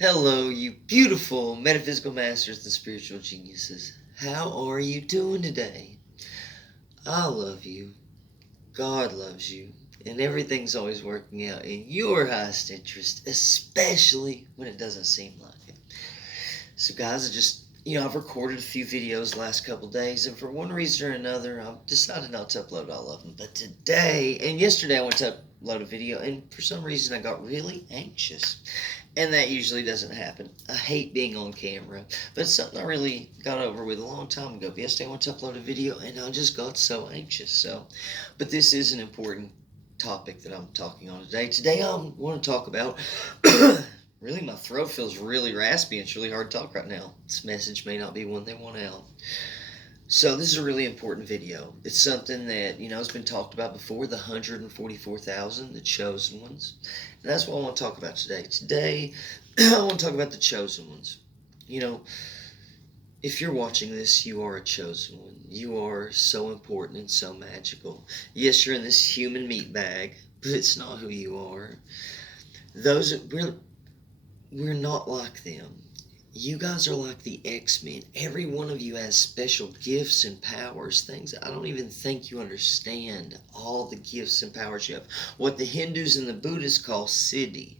Hello, you beautiful metaphysical masters and spiritual geniuses. How are you doing today? I love you. God loves you. And everything's always working out in your highest interest, especially when it doesn't seem like it. So, guys, I've recorded a few videos the last couple days, and for one reason or another, I've decided not to upload all of them. But today, and yesterday, I went to upload a video, and for some reason, I got really anxious. And that usually doesn't happen. I hate being on camera, but it's something I really got over with a long time ago. Yesterday, I went to upload a video, and I just got so anxious. But this is an important topic that I'm talking on today. Today, I want to talk about. Really, my throat feels really raspy. It's really hard to talk right now. This message may not be one they want out. So this is a really important video. It's something that, has been talked about before, the 144,000, the chosen ones. And that's what I want to talk about today. Today, I want to talk about the chosen ones. If you're watching this, you are a chosen one. You are so important and so magical. Yes, you're in this human meat bag, but it's not who you are. We're not like them. You guys are like the X-Men. Every one of you has special gifts and powers, things I don't even think you understand, all the gifts and powers you have. What the Hindus and the Buddhists call siddhi,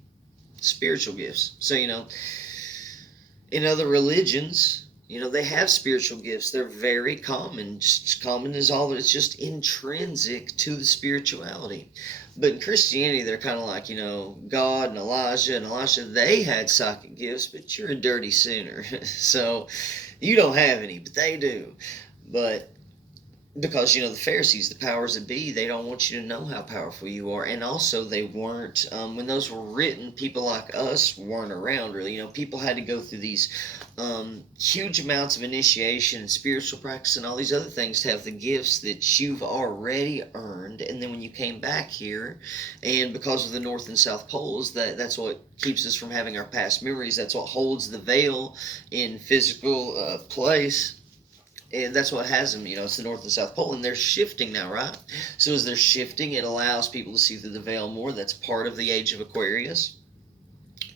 spiritual gifts. So, in other religions, they have spiritual gifts. They're very common. Just common as all, it's just intrinsic to the spirituality. But in Christianity, they're kind of like, God and Elisha, they had psychic gifts, but you're a dirty sinner. So you don't have any, but they do. But because, the Pharisees, the powers that be, they don't want you to know how powerful you are. And also, they weren't, when those were written, people like us weren't around really. People had to go through these huge amounts of initiation and spiritual practice and all these other things to have the gifts that you've already earned. And then when you came back here, and because of the North and South Poles, that's what keeps us from having our past memories. That's what holds the veil in physical place. And that's what has them, it's the North and South Pole, and they're shifting now, right? So as they're shifting, it allows people to see through the veil more. That's part of the age of Aquarius,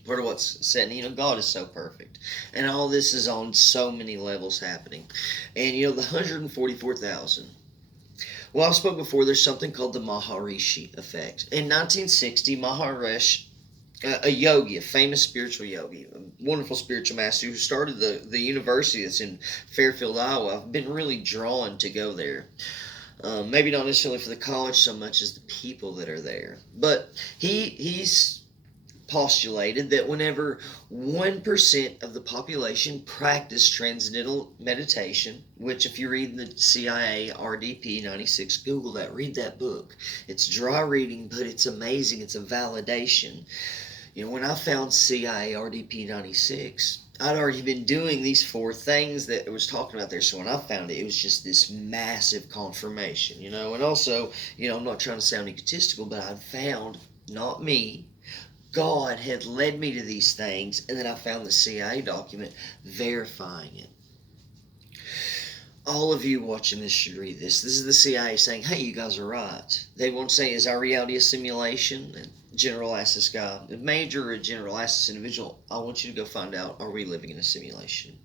part of what's said. God is so perfect, and all this is on so many levels happening. And the 144,000. Well, I've spoken before. There's something called the Maharishi effect. In 1960, Maharishi, a yogi, a famous spiritual yogi, a wonderful spiritual master who started the university that's in Fairfield, Iowa. I've been really drawn to go there. Maybe not necessarily for the college so much as the people that are there. But he's postulated that whenever 1% of the population practice transcendental meditation, which if you read the CIA RDP 96, Google that, read that book. It's dry reading, but it's amazing. It's a validation. When I found CIA RDP 96, I'd already been doing these 4 things that it was talking about there. So when I found it, it was just this massive confirmation, And also, I'm not trying to sound egotistical, but I found, not me, God had led me to these things, and then I found the CIA document verifying it. All of you watching this should read this. This is the CIA saying, hey, you guys are right. They won't say, is our reality a simulation? And General asked this guy, the major or general asked this individual, I want you to go find out, are we living in a simulation?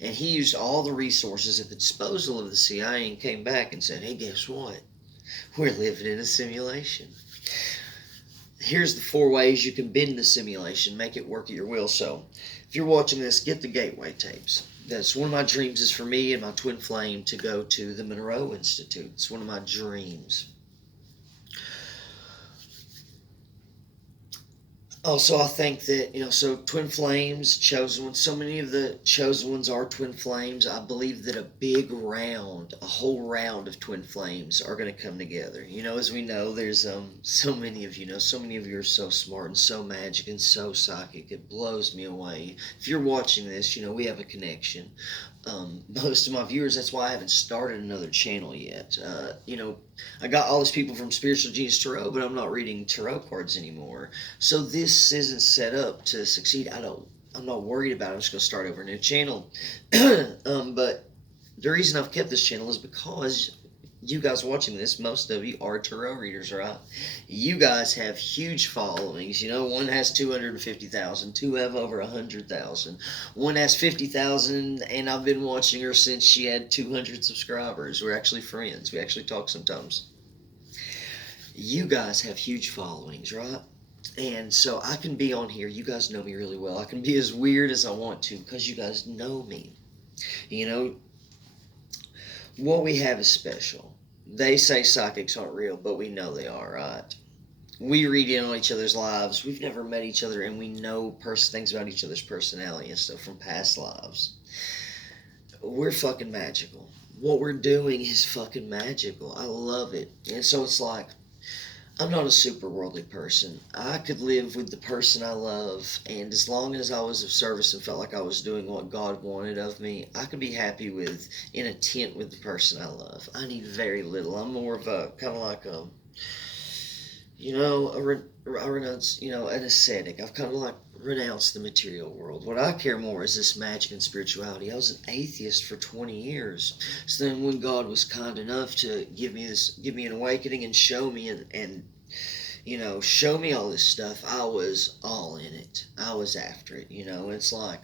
And he used all the resources at the disposal of the CIA and came back and said, hey, guess what? We're living in a simulation. Here's the 4 ways you can bend the simulation, make it work at your will. So if you're watching this, get the Gateway tapes. That's one of my dreams, is for me and my twin flame to go to the Monroe Institute. It's one of my dreams. Also, I think that, so twin flames, chosen ones, so many of the chosen ones are twin flames. I believe that a whole round of twin flames are going to come together. As we know, there's so many of you, so many of you are so smart and so magic and so psychic. It blows me away. If you're watching this, we have a connection. Most of my viewers, that's why I haven't started another channel yet. I got all these people from Spiritual Genius Tarot, but I'm not reading tarot cards anymore. So this isn't set up to succeed. I'm not worried about it. I'm just going to start over a new channel. But the reason I've kept this channel is because you guys watching this, most of you are tarot readers, right? You guys have huge followings. One has 250,000, two have over 100,000. One has 50,000, and I've been watching her since she had 200 subscribers. We're actually friends. We actually talk sometimes. You guys have huge followings, right? And so I can be on here. You guys know me really well. I can be as weird as I want to because you guys know me. What we have is special. They say psychics aren't real, but we know they are, right? We read in on each other's lives. We've never met each other, and we know things about each other's personality and stuff from past lives. We're fucking magical. What we're doing is fucking magical. I love it. And so it's like, I'm not a super worldly person. I could live with the person I love, and as long as I was of service and felt like I was doing what God wanted of me, I could be happy in a tent with the person I love. I need very little. I'm more of a, kind of like an ascetic. I've kind of like renounced the material world. What I care more is this magic and spirituality. I was an atheist for 20 years. So then when God was kind enough to give me an awakening and show me and show me all this stuff, I was all in it. I was after it. It's like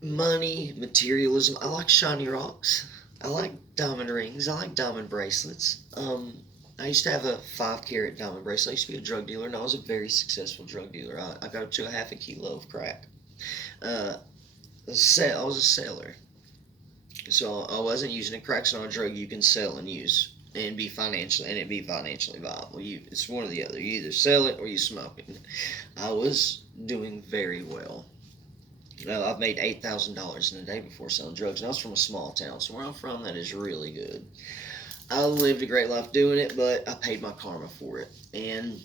money, materialism. I like shiny rocks. I like diamond rings. I like diamond bracelets. I used to have a 5-carat diamond bracelet. I used to be a drug dealer, and I was a very successful drug dealer. I got up to a half a kilo of crack. I was a seller. So I wasn't using it. Crack's not a drug you can sell and use and be financially viable. It's one or the other. You either sell it or you smoke it. I was doing very well. I've made $8,000 in a day before selling drugs, and I was from a small town. So where I'm from, that is really good. I lived a great life doing it, but I paid my karma for it. And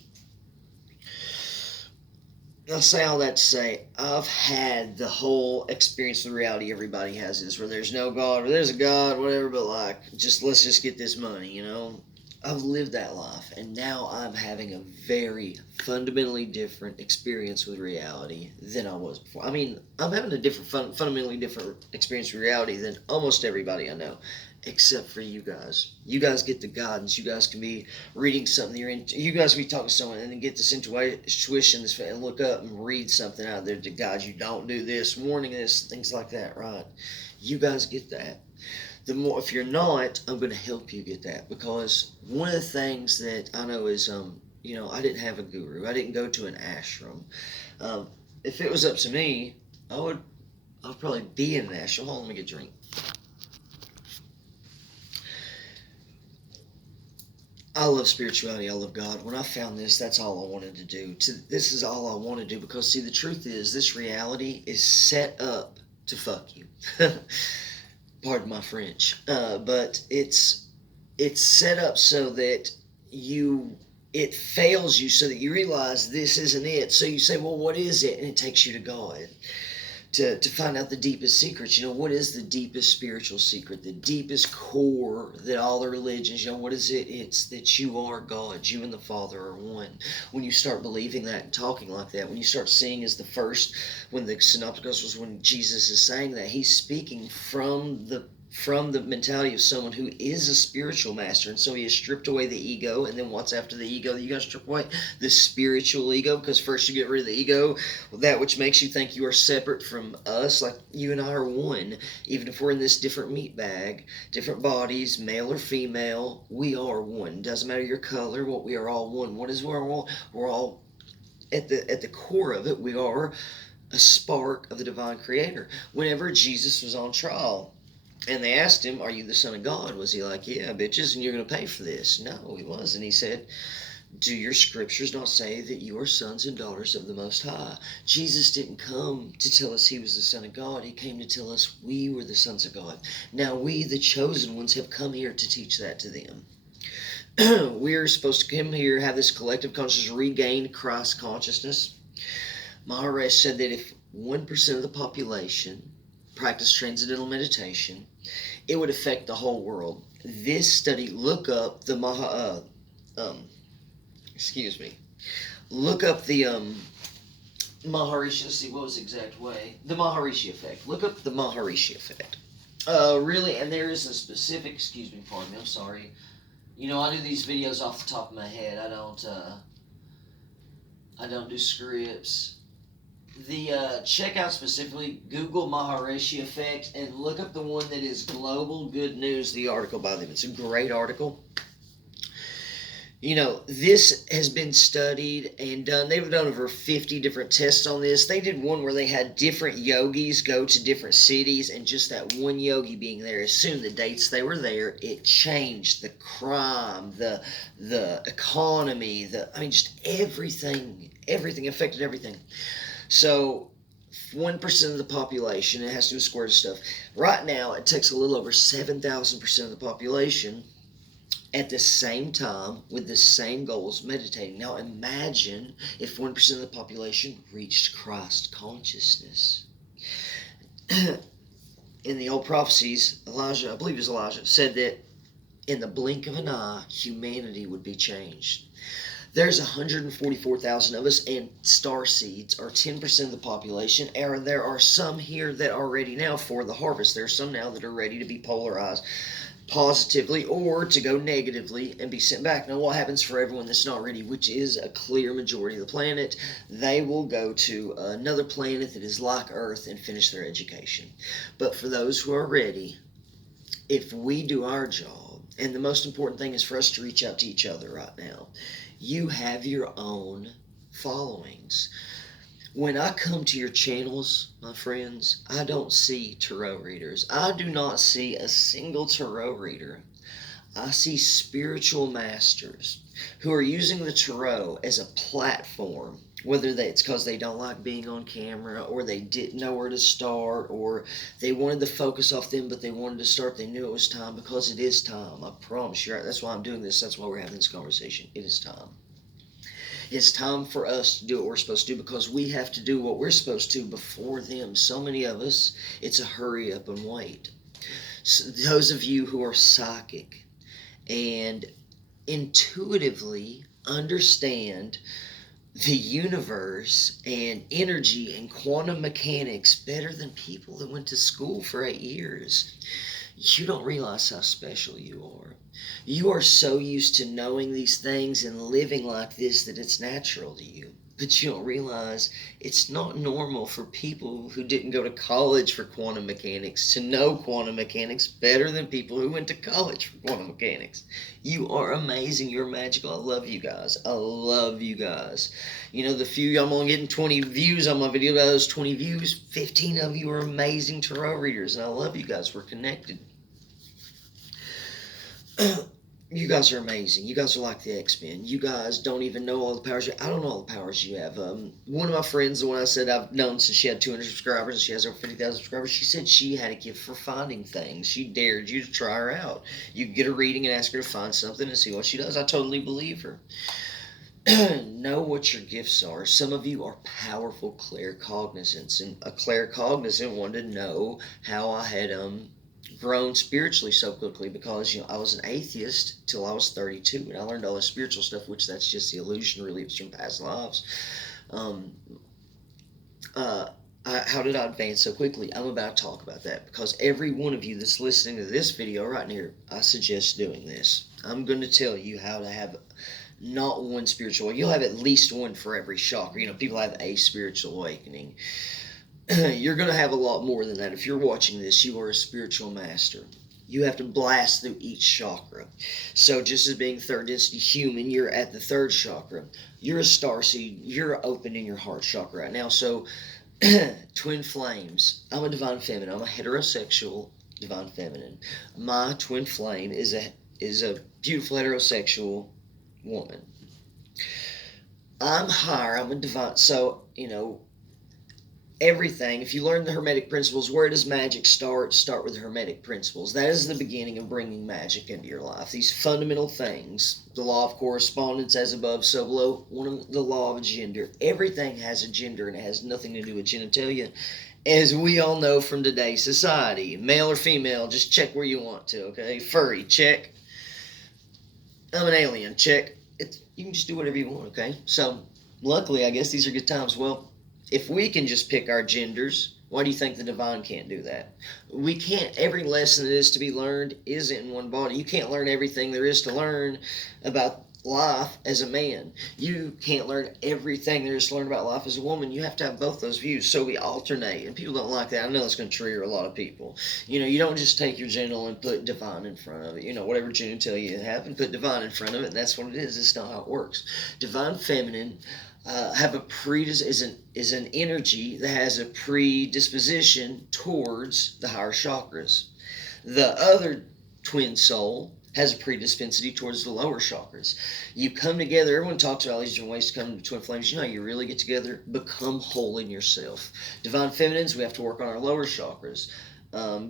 I say all that to say, I've had the whole experience of the reality everybody has is where there's no God, or there's a God, whatever, but like, let's just get this money, I've lived that life, and now I'm having a very fundamentally different experience with reality than I was before. I mean, I'm having a fundamentally different experience with reality than almost everybody I know, except for you guys. You guys get the guidance. You guys can be reading something you guys can be talking to someone and then get this intuition and look up and read something out there to guide you. Don't do this, warning this, things like that, right? You guys get that. If you're not, I'm going to help you get that, because one of the things that I know is, I didn't have a guru. I didn't go to an ashram. If it was up to me, I'd probably be in an ashram. Hold on, let me get a drink. I love spirituality. I love God. When I found this, that's all I wanted to do. This is all I want to do, because, see, the truth is, this reality is set up to fuck you. Pardon my French, but it's set up so that it fails you, so that you realize this isn't it. So you say, well, what is it? And it takes you to God to find out the deepest secrets. What is the deepest spiritual secret, the deepest core that all the religions, what is it? It's that you are God. You and the Father are one. When you start believing that and talking like that, when you start seeing as the first, when the Synoptic Gospels, when Jesus is saying that, he's speaking from the mentality of someone who is a spiritual master, and so he has stripped away the ego. And then what's after the ego that you got to strip away? The spiritual ego, because first you get rid of the ego, that which makes you think you are separate from us. Like, you and I are one, even if we're in this different meat bag, different bodies, male or female, we are one. Doesn't matter your color, what we are all one. What is we're all at the core of it, we are a spark of the divine creator. Whenever Jesus was on trial, and they asked him, are you the Son of God? Was he like, yeah, bitches, and you're going to pay for this? No, he wasn't. He said, do your scriptures not say that you are sons and daughters of the Most High? Jesus didn't come to tell us he was the Son of God. He came to tell us we were the sons of God. Now we, the chosen ones, have come here to teach that to them. We're supposed to come here, have this collective consciousness, regain Christ consciousness. Maharaj said that if 1% of the population practice Transcendental Meditation, it would affect the whole world. This study, look up the Maharishi, let's see, what was the exact way? The Maharishi effect. Look up the Maharishi effect. Really, and there is a specific, excuse me, pardon me, I'm sorry. You know, I do these videos off the top of my head. I don't do scripts. Check out specifically Google Maharishi Effect and look up the one that is Global Good News, the article by them. It's a great article. You know, this has been studied and done. They've done over 50 different tests on this. They did one where they had different yogis go to different cities, and just that one yogi being there, as soon the dates they were there, it changed the crime, the economy, just everything affected everything. So 1% of the population, it has to do with square stuff. Right now, it takes a little over 7,000% of the population at the same time with the same goals meditating. Now imagine if 1% of the population reached Christ consciousness. In the old prophecies, Elijah, I believe it was Elijah, said that in the blink of an eye, humanity would be changed. There's 144,000 of us, and star seeds are 10% of the population. And there are some here that are ready now for the harvest. There are some now that are ready to be polarized positively or to go negatively and be sent back. Now, what happens for everyone that's not ready, which is a clear majority of the planet? They will go to another planet that is like Earth and finish their education. But for those who are ready, if we do our job, and the most important thing is for us to reach out to each other right now, you have your own followings. When I come to your channels, my friends, I don't see tarot readers. I do not see a single tarot reader. I see spiritual masters who are using the tarot as a platform, whether it's because they don't like being on camera, or they didn't know where to start, or they wanted to focus off them, but they wanted to start. They knew it was time, because it is time. I promise you. That's why I'm doing this. That's why we're having this conversation. It is time. It's time for us to do what we're supposed to do, because we have to do what we're supposed to before them. So many of us, it's a hurry up and wait. So those of you who are psychic and intuitively understand the universe and energy and quantum mechanics better than people that went to school for 8 years, you don't realize how special you are. You are so used to knowing these things and living like this that it's natural to you. But you don't realize it's not normal for people who didn't go to college for quantum mechanics to know quantum mechanics better than people who went to college for quantum mechanics. You are amazing. You're magical. I love you guys. I love you guys. You know, the few, I'm only getting 20 views on my video. Out of those 20 views, 15 of you are amazing tarot readers. And I love you guys. We're connected. You guys are amazing. You guys are like the X-Men. You guys don't even know all the powers. I don't know all the powers you have. One of my friends, the one I said I've known since she had 200 subscribers and she has over 50,000 subscribers, she said she had a gift for finding things. She dared you to try her out. You could get a reading and ask her to find something and see what she does. I totally believe her. Know what your gifts are. Some of you are powerful claircognizants, and a claircognizant wanted to know how I had grown spiritually so quickly, because I was an atheist till I was 32, and I learned all this spiritual stuff, which that's just the illusion, really. It's from past lives. How did I advance so quickly? I'm about to talk about that, because every one of you that's listening to this video right here, I suggest doing this. I'm going to tell you how to have not one spiritual. You'll have at least one for every chakra. People have a spiritual awakening. You're going to have a lot more than that. If you're watching this, you are a spiritual master. You have to blast through each chakra. So just as being third density human, you're at the third chakra. You're a starseed. You're open in your heart chakra right now. So twin flames. I'm a divine feminine. I'm a heterosexual divine feminine. My twin flame is a beautiful heterosexual woman. I'm higher. I'm a divine. So, everything, if you learn the Hermetic principles, where does magic start? Start with the Hermetic principles. That is the beginning of bringing magic into your life. These fundamental things, the law of correspondence, as above, so below, the law of gender. Everything has a gender, and it has nothing to do with genitalia. As we all know from today's society, male or female, just check where you want to, okay? Furry, check. I'm an alien, check. You can just do whatever you want, okay? So, luckily, I guess these are good times. Well, if we can just pick our genders, Why do you think the divine can't do that? We can't, every lesson that is to be learned isn't in one body. You can't learn everything there is to learn about life as a man. You can't learn everything there is to learn about life as a woman. You have to have both those views. So we alternate, and people don't like that. I know that's going to trigger a lot of people. You don't just take your genital and put divine in front of it. Whatever genital you have, and put divine in front of it, and that's what it is. It's not how it works. Divine feminine is an energy that has a predisposition towards the higher chakras. The other twin soul has a predisposition towards the lower chakras. You come together. Everyone talks about all these different ways to come to twin flames. You really get together, become whole in yourself. Divine feminines, we have to work on our lower chakras.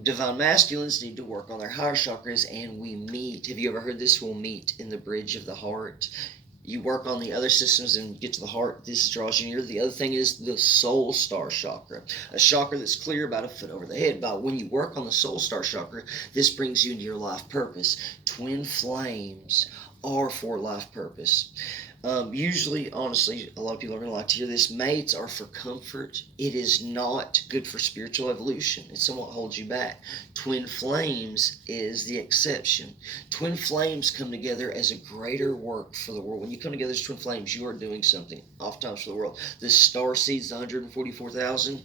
Divine masculines need to work on their higher chakras, and we meet. Have you ever heard this? We'll meet in the bridge of the heart. You work on the other systems and get to the heart. This draws you near. The other thing is the soul star chakra, a chakra that's clear about a foot over the head. But when you work on the soul star chakra, this brings you into your life purpose. Twin flames are for life purpose. Usually, honestly, a lot of people are going to like to hear this. Mates are for comfort. It is not good for spiritual evolution. It somewhat holds you back. Twin flames is the exception. Twin flames come together as a greater work for the world. When you come together as twin flames, you are doing something oftentimes for the world. The star seeds, the 144,000.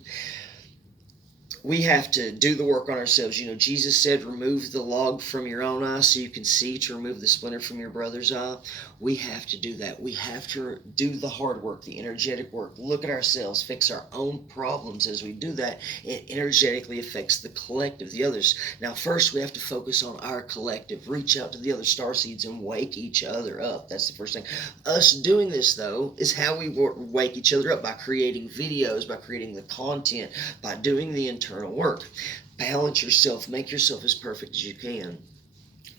We have to do the work on ourselves. Jesus said, remove the log from your own eye so you can see to remove the splinter from your brother's eye. We have to do that. We have to do the hard work, the energetic work. Look at ourselves, fix our own problems. As we do that, it energetically affects the collective, the others. Now, first, we have to focus on our collective. Reach out to the other starseeds and wake each other up. That's the first thing. Us doing this, though, is how we wake each other up, by creating videos, by creating the content, by doing the internal work. Balance yourself. Make yourself as perfect as you can.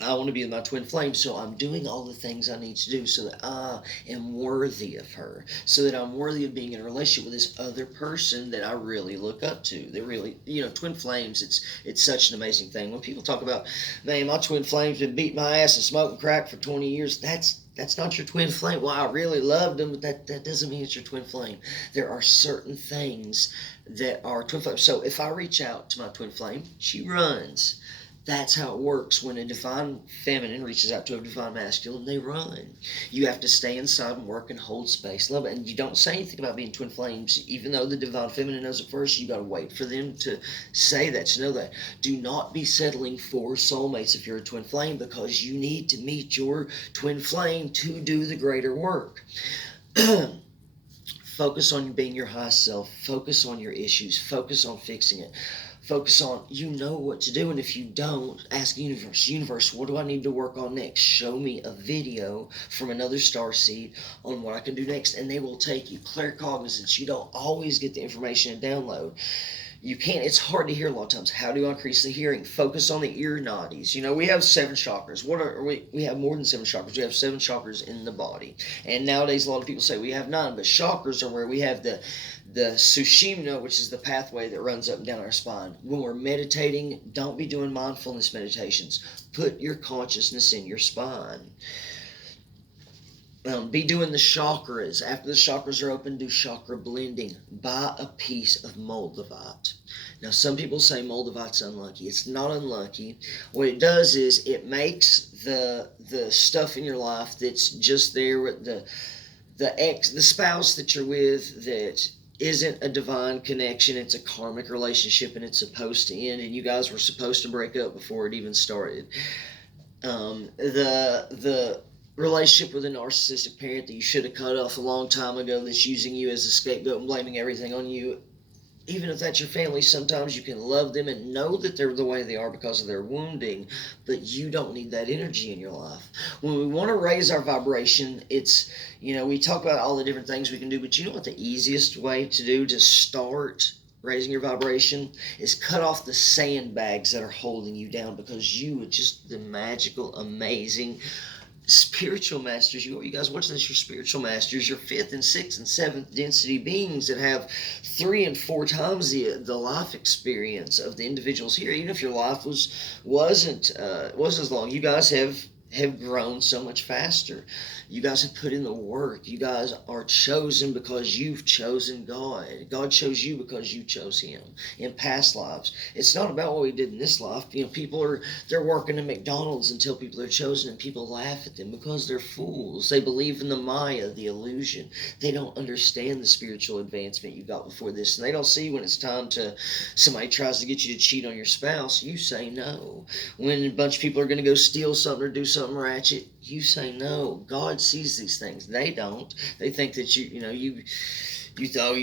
I want to be with my twin flame, so I'm doing all the things I need to do so that I am worthy of her, so that I'm worthy of being in a relationship with this other person that I really look up to. That really, twin flames, it's such an amazing thing. When people talk about, man, my twin flame's been beating my ass and smoking crack for 20 years, that's not your twin flame. Well, I really loved them, but that doesn't mean it's your twin flame. There are certain things that are twin flames. So if I reach out to my twin flame, she runs. That's how it works. When a divine feminine reaches out to a divine masculine, they run. You have to stay inside and work and hold space. Love it. And you don't say anything about being twin flames. Even though the divine feminine knows it first, you got to wait for them to say that, to know that. Do not be settling for soulmates if you're a twin flame, because you need to meet your twin flame to do the greater work. Focus on being your high self. Focus on your issues. Focus on fixing it. Focus on, what to do, and if you don't, ask universe, what do I need to work on next? Show me a video from another starseed on what I can do next, and they will take you. Claircognizance, you don't always get the information and download. You can't, it's hard to hear a lot of times. How do I increase the hearing? Focus on the ear nadis. We have 7 chakras. We have more than 7 chakras. We have 7 chakras in the body. And nowadays, a lot of people say we have 9, but chakras are where we have the sushumna, which is the pathway that runs up and down our spine. When we're meditating, don't be doing mindfulness meditations. Put your consciousness in your spine. Be doing the chakras. After the chakras are open, do chakra blending. Buy a piece of moldavite. Now, some people say moldavite's unlucky. It's not unlucky. What it does is it makes the stuff in your life that's just there with the spouse that you're with that isn't a divine connection. It's a karmic relationship, and it's supposed to end, and you guys were supposed to break up before it even started. The relationship with a narcissistic parent that you should have cut off a long time ago, that's using you as a scapegoat and blaming everything on you. Even if that's your family, sometimes you can love them and know that they're the way they are because of their wounding, but you don't need that energy in your life. When we want to raise our vibration, it's, we talk about all the different things we can do, but you know what the easiest way to do to start raising your vibration is cut off the sandbags that are holding you down, because you are just the magical, amazing spiritual masters. You guys watching this, you're spiritual masters. You're 5th and 6th and 7th density beings that have 3 and 4 times the life experience of the individuals here. Even if your life wasn't as long, you guys have have grown so much faster. You guys have put in the work. You guys are chosen because you've chosen God. God chose you because you chose Him in past lives. It's not about what we did in this life. They're working at McDonald's until people are chosen, and people laugh at them because they're fools. They believe in the Maya, the illusion. They don't understand the spiritual advancement you got before this, and they don't see when it's time to, somebody tries to get you to cheat on your spouse, you say no. When a bunch of people are going to go steal something or do something ratchet, you say no. God sees these things. They don't. They think that you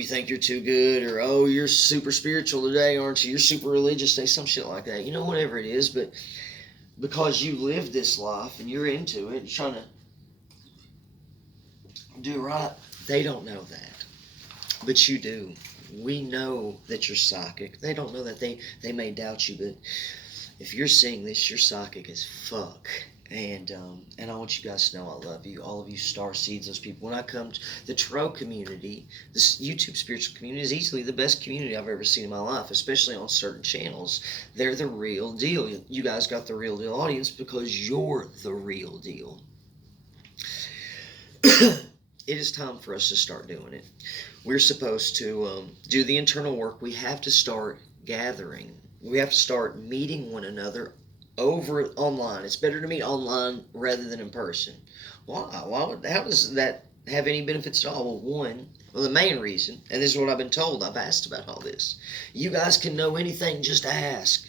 think you're too good, or oh, you're super spiritual today, aren't you? You're super religious today, some shit like that. Whatever it is, but because you live this life and you're into it, trying to do right, they don't know that, but you do. We know that you're psychic. They don't know that. They may doubt you, but if you're seeing this, you're psychic as fuck. And I want you guys to know I love you. All of you star seeds, those people. When I come to the Tarot community, this YouTube spiritual community is easily the best community I've ever seen in my life, especially on certain channels. They're the real deal. You guys got the real deal audience because you're the real deal. It is time for us to start doing it. We're supposed to do the internal work. We have to start gathering. We have to start meeting one another over online. It's better to meet online rather than in person. Why? How does that have any benefits at all? Well, the main reason, and this is what I've been told, I've asked about all this. You guys can know anything, just ask.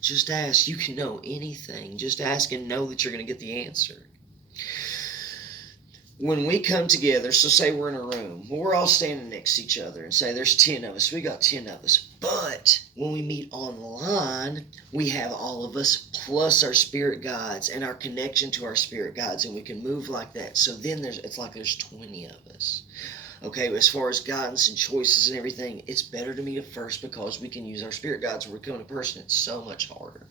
Just ask. You can know anything. Just ask and know that you're going to get the answer. When we come together, so say we're in a room, we're all standing next to each other and say there's 10 of us, we got 10 of us. But when we meet online, we have all of us plus our spirit guides and our connection to our spirit guides, and we can move like that. So then it's like there's 20 of us. Okay, as far as guidance and choices and everything, it's better to meet at first because we can use our spirit guides. When we're coming in person, it's so much harder.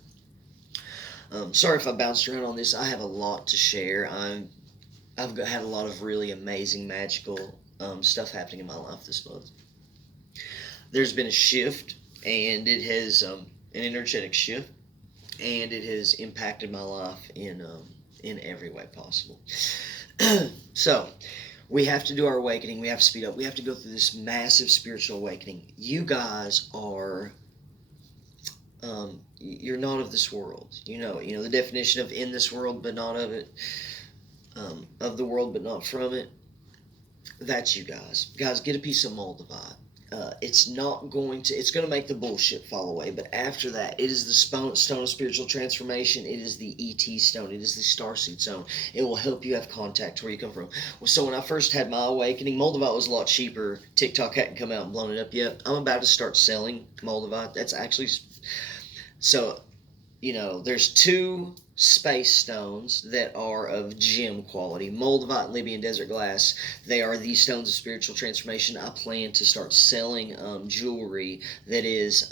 Sorry if I bounced around on this. I have a lot to share. I've had a lot of really amazing, magical stuff happening in my life this month. There's been a shift, and it has an energetic shift, and it has impacted my life in every way possible. So, we have to do our awakening. We have to speed up. We have to go through this massive spiritual awakening. You guys are, you're not of this world. You know the definition of in this world, but not of it. Of the world but not from it. That's you guys. Guys, get a piece of Moldavite. It's going to make the bullshit fall away, but after that, it is the stone of spiritual transformation. It is the ET stone. It is the starseed stone. It will help you have contact to where you come from. So when I first had my awakening, Moldavite was a lot cheaper. TikTok hadn't come out and blown it up yet. I'm about to start selling Moldavite. That's actually, so, there's 2 space stones that are of gem quality. Moldavite and Libyan desert glass. They are the stones of spiritual transformation. I plan to start selling jewelry that is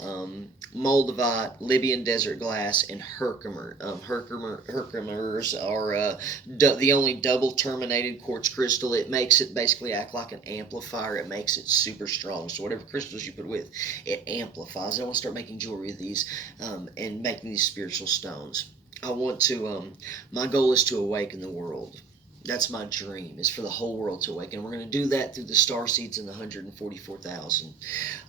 Moldavite, Libyan desert glass, and Herkimer. Herkimers are the only double terminated quartz crystal. It makes it basically act like an amplifier. It makes it super strong. So whatever crystals you put with, it amplifies. I want to start making jewelry of these and making these spiritual stones. I want to, my goal is to awaken the world. That's my dream, is for the whole world to awaken. We're going to do that through the star seeds and the 144,000.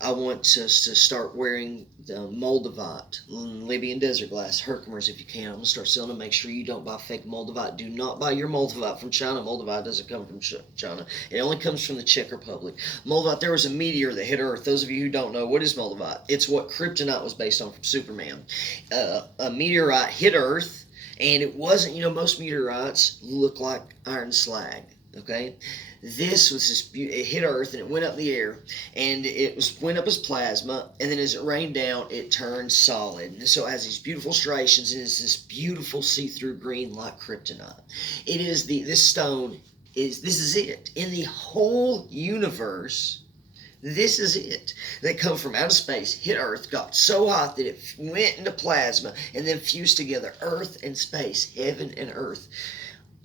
I want to start wearing the Moldavite, Libyan desert glass, Herkimers if you can. I'm going to start selling them. Make sure you don't buy fake Moldavite. Do not buy your Moldavite from China. Moldavite doesn't come from China. It only comes from the Czech Republic. Moldavite, there was a meteor that hit Earth. Those of you who don't know, what is Moldavite? It's what kryptonite was based on from Superman. A meteorite hit Earth. And it wasn't, most meteorites look like iron slag, okay? This was it hit Earth and it went up the air, and it went up as plasma, and then as it rained down, it turned solid. And so it has these beautiful striations, and it's this beautiful see-through green like kryptonite. This stone this is it. In the whole universe, this is it. They come from outer space, hit Earth, got so hot that it went into plasma, and then fused together. Earth and space, heaven and earth.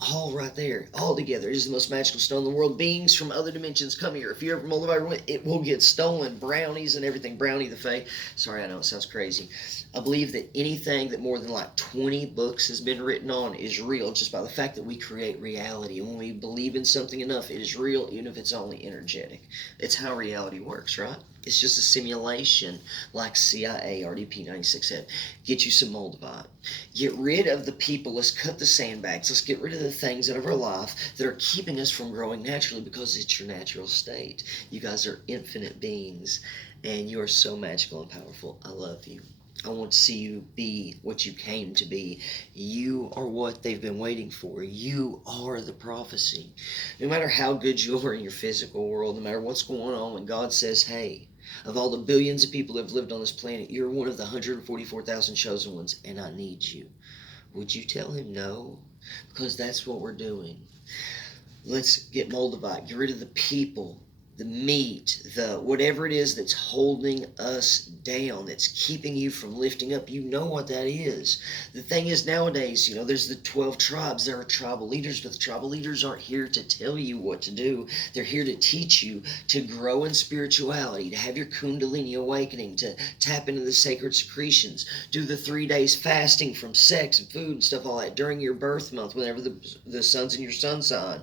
all right there, all together. It is the most magical stone in the world. Beings from other dimensions come here. If you ever moldavite, it will get stolen. Brownies and everything. Brownie the Fae. Sorry, I know it sounds crazy. I believe that anything that more than like 20 books has been written on is real just by the fact that we create reality. And when we believe in something enough, it is real, even if it's only energetic. It's how reality works, right? It's just a simulation, like CIA, RDP-96 said. Get you some moldavite. Get rid of the people. Let's cut the sandbags. Let's get rid of the things out of our life that are keeping us from growing naturally, because it's your natural state. You guys are infinite beings, and you are so magical and powerful. I love you. I want to see you be what you came to be. You are what they've been waiting for. You are the prophecy. No matter how good you are in your physical world, no matter what's going on, when God says, hey, of all the billions of people that have lived on this planet, you're one of the 144,000 chosen ones, and I need you. Would you tell him no? Because that's what we're doing. Let's get moldavite. Get rid of the people, the meat, the whatever it is that's holding us down, that's keeping you from lifting up. You know what that is. The thing is, nowadays, there's the 12 tribes. There are tribal leaders, but the tribal leaders aren't here to tell you what to do. They're here to teach you to grow in spirituality, to have your Kundalini awakening, to tap into the Sacred Secretions, do the 3 days fasting from sex and food and stuff, all that during your birth month, whenever the sun's in your sun sign.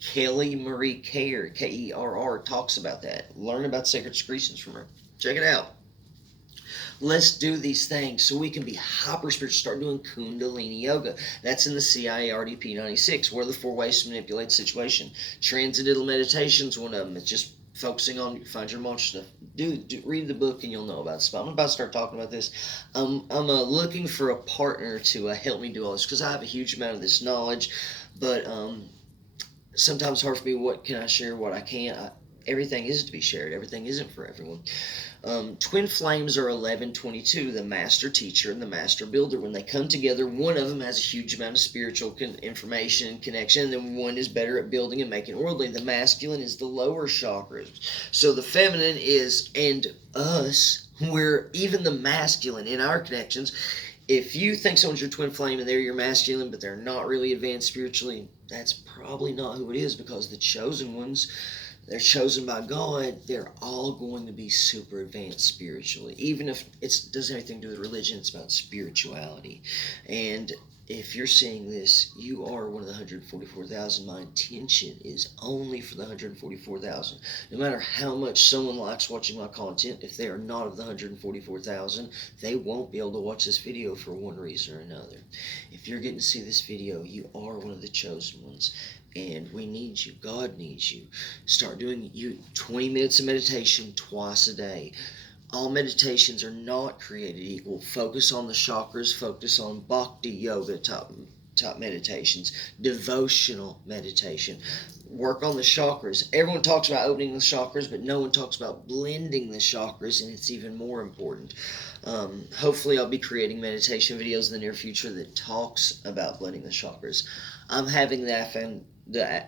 Kelly Marie Kerr, Kerr, talks about that. Learn about Sacred Secretions from her. Check it out. Let's do these things so we can be hyper spiritual. Start doing Kundalini Yoga. That's in the CIA RDP 96. What are the 4 ways to manipulate the situation? Transcendental Meditation is one of them. It's just focusing on find your mantra. Read the book and you'll know about this. But I'm about to start talking about this. I'm looking for a partner to help me do all this, because I have a huge amount of this knowledge, but sometimes hard for me. What can I share, what I can't. Everything isn't to be shared. Everything isn't for everyone. Twin flames are 1122, the master teacher and the master builder. When they come together, one of them has a huge amount of spiritual information and connection, and then one is better at building and making worldly. The masculine is the lower chakras. So the feminine is, and us, we're even the masculine in our connections. If you think someone's your twin flame and they're your masculine, but they're not really advanced spiritually, that's probably not who it is, because the chosen ones, they're chosen by God, they're all going to be super advanced spiritually. Even if it doesn't have anything to do with religion, it's about spirituality. And if you're seeing this, you are one of the 144,000. My intention is only for the 144,000. No matter how much someone likes watching my content, if they are not of the 144,000, they won't be able to watch this video for one reason or another. If you're getting to see this video, you are one of the chosen ones. And we need you. God needs you. Start doing 20 minutes of meditation twice a day. All meditations are not created equal. Focus on the chakras. Focus on bhakti yoga type meditations. Devotional meditation. Work on the chakras. Everyone talks about opening the chakras, but no one talks about blending the chakras, and it's even more important. Hopefully I'll be creating meditation videos in the near future that talks about blending the chakras. I'm having the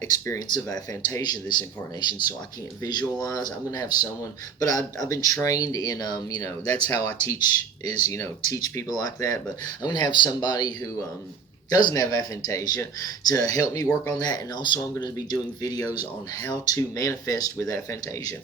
experience of aphantasia this incarnation, so I can't visualize. I'm going to have someone, but I've been trained in, that's how I teach, is, teach people like that. But I'm going to have somebody who doesn't have aphantasia to help me work on that. And also I'm going to be doing videos on how to manifest with aphantasia.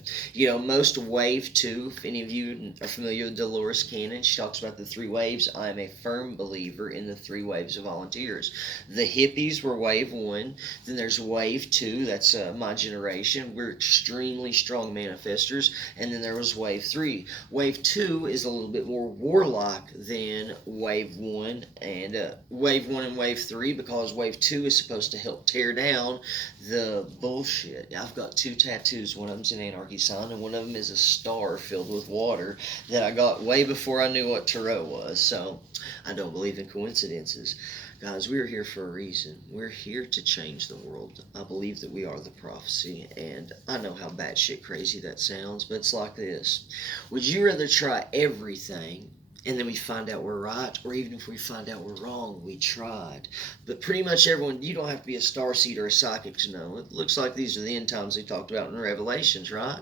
Most wave 2, if any of you are familiar with Dolores Cannon, she talks about the 3 waves. I am a firm believer in the 3 waves of volunteers. The hippies were wave 1. Then there's wave 2. That's my generation. We're extremely strong manifestors. And then there was wave 3. Wave 2 is a little bit more warlike than wave 1 and wave 3, because wave 2 is supposed to help tear down the bullshit. I've got 2 tattoos. One of them's an anarchy sign, and one of them is a star filled with water that I got way before I knew what tarot was. So I don't believe in coincidences. Guys, we're here for a reason. We're here to change the world. I believe that we are the prophecy, and I know how batshit crazy that sounds, but it's like this. Would you rather try everything and then we find out we're right, or even if we find out we're wrong, we tried? But pretty much everyone, you don't have to be a starseed or a psychic to know. It looks like these are the end times they talked about in Revelations, right?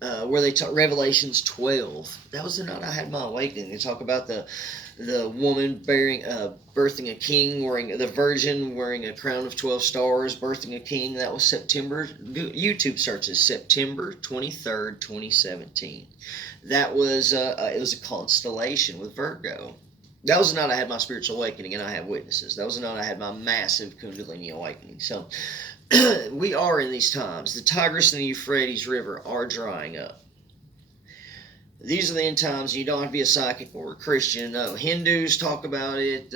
where they talk Revelations 12. That was the night I had my awakening. They talk about the woman birthing a king, wearing the virgin wearing a crown of 12 stars, birthing a king. That was September. YouTube searches September 23rd, 2017. That was it was a constellation with Virgo. That was the night I had my spiritual awakening, and I have witnesses. That was the night I had my massive Kundalini awakening. So we are in these times. The Tigris and the Euphrates River are drying up. These are the end times. You don't have to be a psychic or a Christian. No, Hindus talk about it.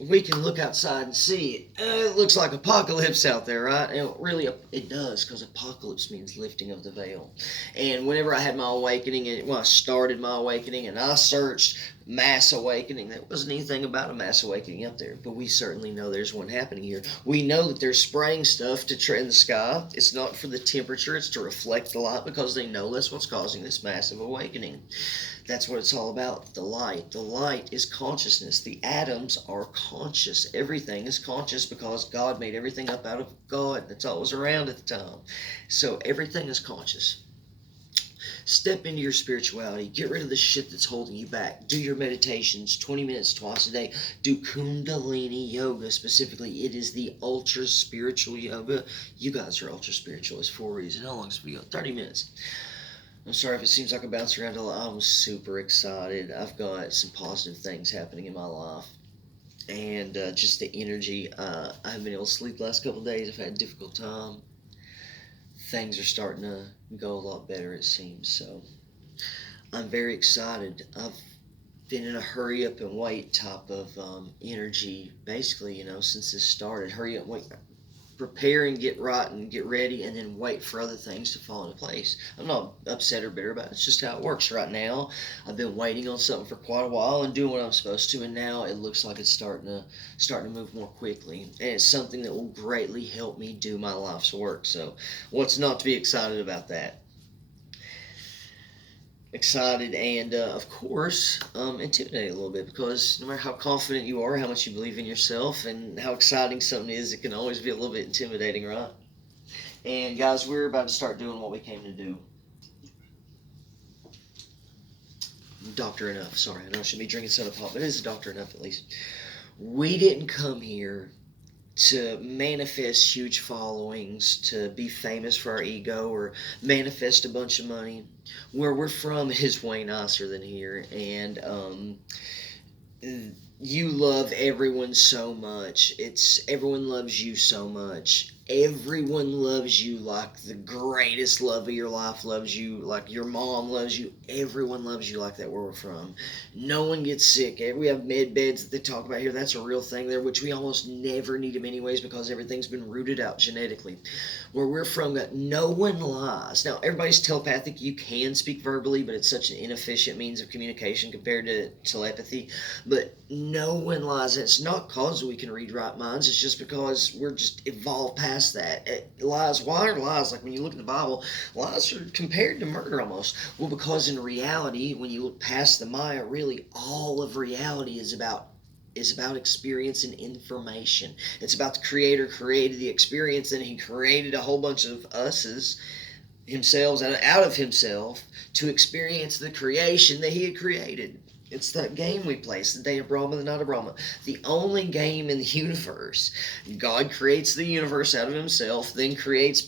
We can look outside and see it. It looks like apocalypse out there, right? And really, it does, because apocalypse means lifting of the veil. And whenever I had my awakening, when I started my awakening, and I searched mass awakening, there wasn't anything about a mass awakening up there, but we certainly know there's one happening here. We know that they're spraying stuff in the sky. It's not for the temperature, it's to reflect the light, because they know that's what's causing this massive awakening. That's what it's all about. The light is consciousness. The atoms are conscious. Everything is conscious, because God made everything up out of God. That's all that was around at the time. So everything is conscious. Step into your spirituality. Get rid of the shit that's holding you back. Do your meditations 20 minutes twice a day. Do Kundalini Yoga specifically. It is the ultra spiritual yoga. You guys are ultra spiritual. It's for a reason. How long is the video? 30 minutes. I'm sorry if it seems like I bounce around a lot. I'm super excited. I've got some positive things happening in my life. And just the energy. I haven't been able to sleep the last couple of days. I've had a difficult time. Things are starting to go a lot better, it seems. So I'm very excited. I've been in a hurry up and wait type of energy, basically, since this started. Hurry up, wait, prepare and get right and get ready, and then wait for other things to fall into place. I'm not upset or bitter about it. It's just how it works right now. I've been waiting on something for quite a while and doing what I'm supposed to, and now it looks like it's starting to move more quickly. And it's something that will greatly help me do my life's work. So what's not to be excited about that? Excited and of course intimidated a little bit, because no matter how confident you are, how much you believe in yourself, and how exciting something is, it can always be a little bit intimidating, right? And guys, we're about to start doing what we came to do. Dr. Enough, sorry, I know I shouldn't be drinking soda pop, but it is Dr. Enough at least. We didn't come here to manifest huge followings, to be famous for our ego, or manifest a bunch of money. Where we're from is way nicer than here, and you love everyone so much. Everyone loves you so much. Everyone loves you like the greatest love of your life loves you, like your mom loves you. Everyone loves you like that where we're from. No one gets sick. We have med beds that they talk about here. That's a real thing there, which we almost never need them anyways, because everything's been rooted out genetically. Where we're from, no one lies. Now, everybody's telepathic. You can speak verbally, but it's such an inefficient means of communication compared to telepathy. But no one lies. It's not because we can read right minds. It's just because we're just evolved past that. Lies. Why are lies? Like when you look at the Bible, lies are compared to murder almost. Well, because in reality, when you look past the Maya, really all of reality is about experience and information. It's about the Creator created the experience, and He created a whole bunch of us's himself out of Himself to experience the creation that He had created. It's that game we play. It's the day of Brahma, the night of Brahma. The only game in the universe. God creates the universe out of Himself, then creates